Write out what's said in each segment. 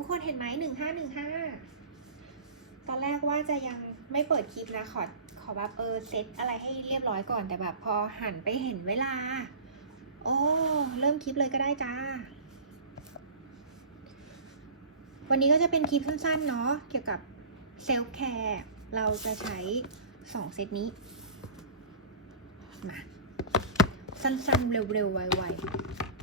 ทุกคนเห็นไหมหนึ่งห้าหนึ่งห้าตอนแรกว่าจะยังไม่เปิดคลิปนะ ขอขอแบบเออเซตอะไรให้เรียบร้อยก่อนแต่แบบพอหันไปเห็นเวลา โอ้เริ่มคลิปเลยก็ได้จ้า วันนี้ก็จะเป็นคลิปสั้นๆ เนาะเกี่ยวกับเซลฟ์แคร์เราจะใช้สองเซตนี้ มา สั้นๆ เร็วๆ ไวๆ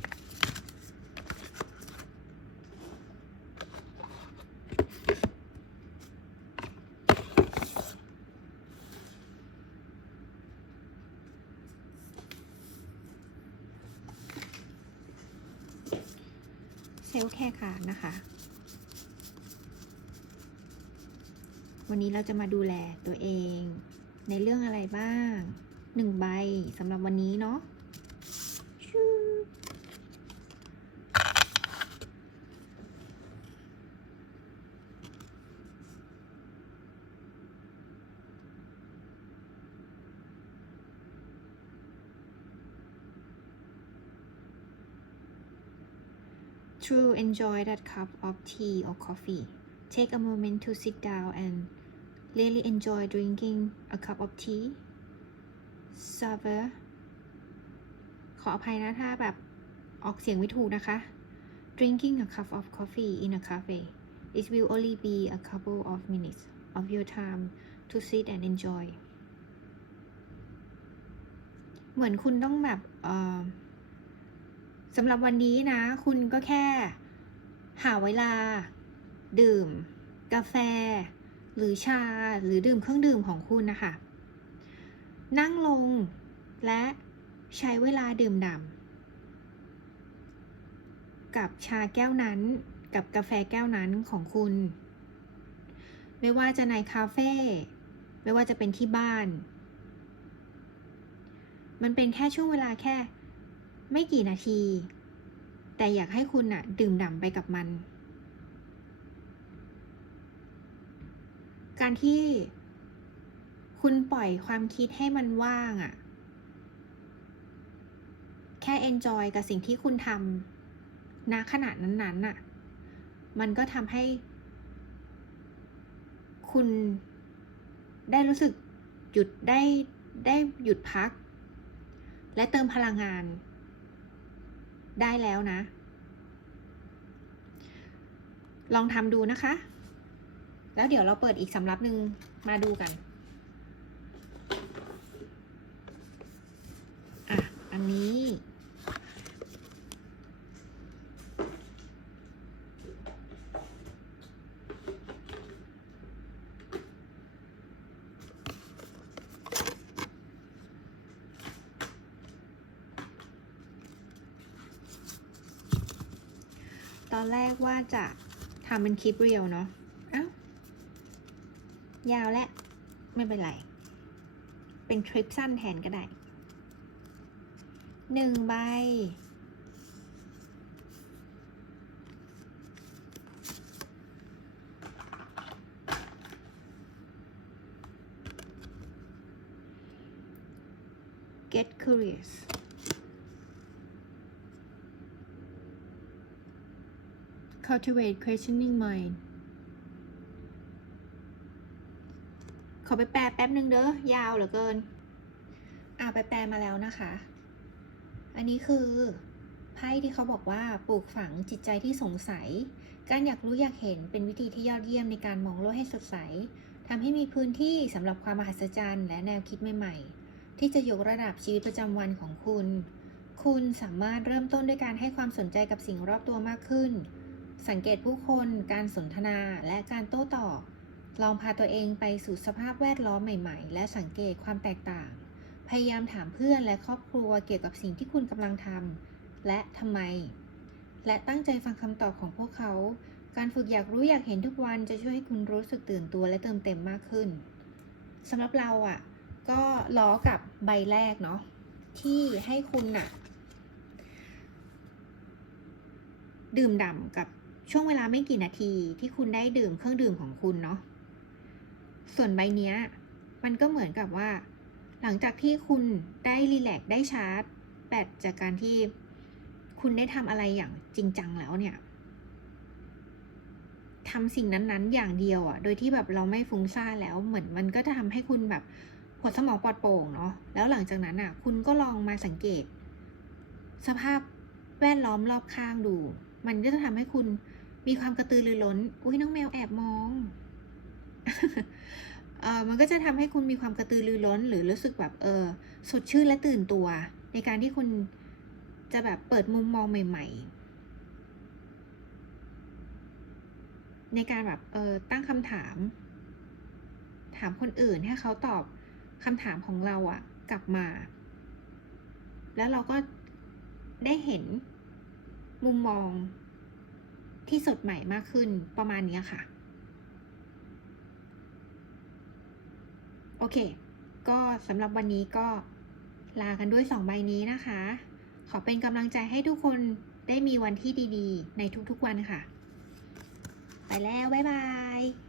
ลล์แคร์ค่ะนะคะ วันนี้เราจะมาดูแลตัวเอง ในเรื่องอะไรบ้างหนึ่งใบสำหรับวันนี้เนาะ True enjoy that cup of tea or coffee. Take a moment to sit down and really enjoy drinking a cup of tea. Savor ขออภัยนะถ้าแบบออกเสียงไม่ถูกนะคะ Drinking a cup of coffee in a cafe. It will only be a couple of minutes of your time to sit and enjoy. เหมือนคุณต้องแบบเอ่อ สำหรับวันนี้นะ คุณก็แค่ หาเวลา ดื่ม กาแฟ หรือชาหรือดื่มเครื่องดื่มของคุณนะคะ นั่งลงและใช้เวลาดื่มด่ำกับชาแก้วนั้น กับกาแฟแก้วนั้นของคุณ ไม่ว่าจะในคาเฟ่ไม่ว่าจะเป็นที่บ้าน มันเป็นแค่ช่วงเวลาแค่ ไม่กี่นาที แต่อยากให้คุณอะดื่มด่ำไปกับมัน การที่คุณปล่อยความคิดให้มันว่างอะแค่ enjoy กับสิ่งที่คุณทำณขณะนั้นๆน่ะ มันก็ทำให้ คุณได้รู้สึกหยุดได้ได้หยุดพัก และเติมพลังงาน ได้แล้วนะ ลองทำดูนะคะ แล้วเดี๋ยวเราเปิดอีกสำรับหนึ่งมาดูกัน อะ อันนี้ อนแรกว่าจะทำเป็นคลิปเรียวเนาะอ้าวยาวและ ไม่เป็นไร เป็นคลิปสั้นแทนก็ได้หนึ่งใบ Get curious cultivate questioning mind ขอไปแปลแป๊บนึงเด้อยาวเหลือเกินอ่าไปแปลมาแล้วนะคะ อันนี้คือไพ่ที่เขาบอกว่าปลูกฝังจิตใจที่สงสัย การอยากรู้อยากเห็นเป็นวิธีที่ยอดเยี่ยมในการมองโลกให้สดใสทำให้มีพื้นที่สำหรับความมหัศจรรย์และแนวคิดใหม่ ๆ ที่จะยกระดับชีวิตประจำวันของคุณ คุณสามารถเริ่มต้นด้วยการให้ความสนใจกับสิ่งรอบตัวมากขึ้น สังเกตผู้คน การสนทนา และการโต้ตอบ ลองพาตัวเองไปสู่สภาพแวดล้อมใหม่ ๆ และสังเกตความแตกต่าง พยายามถามเพื่อนและครอบครัวเกี่ยวกับสิ่งที่คุณกำลังทำ และทำไม และตั้งใจฟังคำตอบของพวกเขา การฝึกอยากรู้อยากเห็นทุกวันจะช่วยให้คุณรู้สึกตื่นตัวและเติมเต็มมากขึ้นสำหรับเราอะ่ะ ก็ล้อกับใบแรกเนาะที่ให้คุณน่ะ ดื่มด่ำกับ ช่วงเวลาไม่กี่นาทีที่คุณได้ดื่มเครื่องดื่มของคุณเนาะ ส่วนใบเนี้ย มันก็เหมือนกับว่า หลังจากที่คุณได้รีแลกซ์ได้ชาร์จ แบตจากการที่คุณได้ทำอะไรอย่างจริงจังแล้วเนี่ยทำสิ่งนั้นๆ อย่างเดียวอะ่ะ โดยที่แบบเราไม่ฟุ้งซ่านแล้ว เหมือนมันก็จะทำให้คุณแบบหัวสมองปลอดโปร่งเนาะ แล้วหลังจากนั้นอะ่ะ คุณก็ลองมาสังเกต สภาพแวดล้อมรอบข้างดู มันก็จะทำให้คุณ มีความกระตือรือร้น อุ้ยน้องแมวแอบมองเออมันก็จะทำให้คุณมีความกระตือรือร้น หรือรู้สึกแบบเออสดชื่นและตื่นตัว ในการที่คุณจะแบบเปิดมุมมองใหม่ ๆ ในการแบบเออตั้งคำถาม ถามคนอื่นให้เขาตอบคำถามของเราอะกลับมา แล้วเราก็ได้เห็นมุมมอง ที่สดใหม่มากขึ้นประมาณนี้ค่ะ โอเค ก็สำหรับวันนี้ก็ลากันด้วยสองใบนี้นะคะ ขอเป็นกำลังใจให้ทุกคนได้มีวันที่ดีๆ ในทุกๆวันค่ะ ไปแล้ว บ๊ายบาย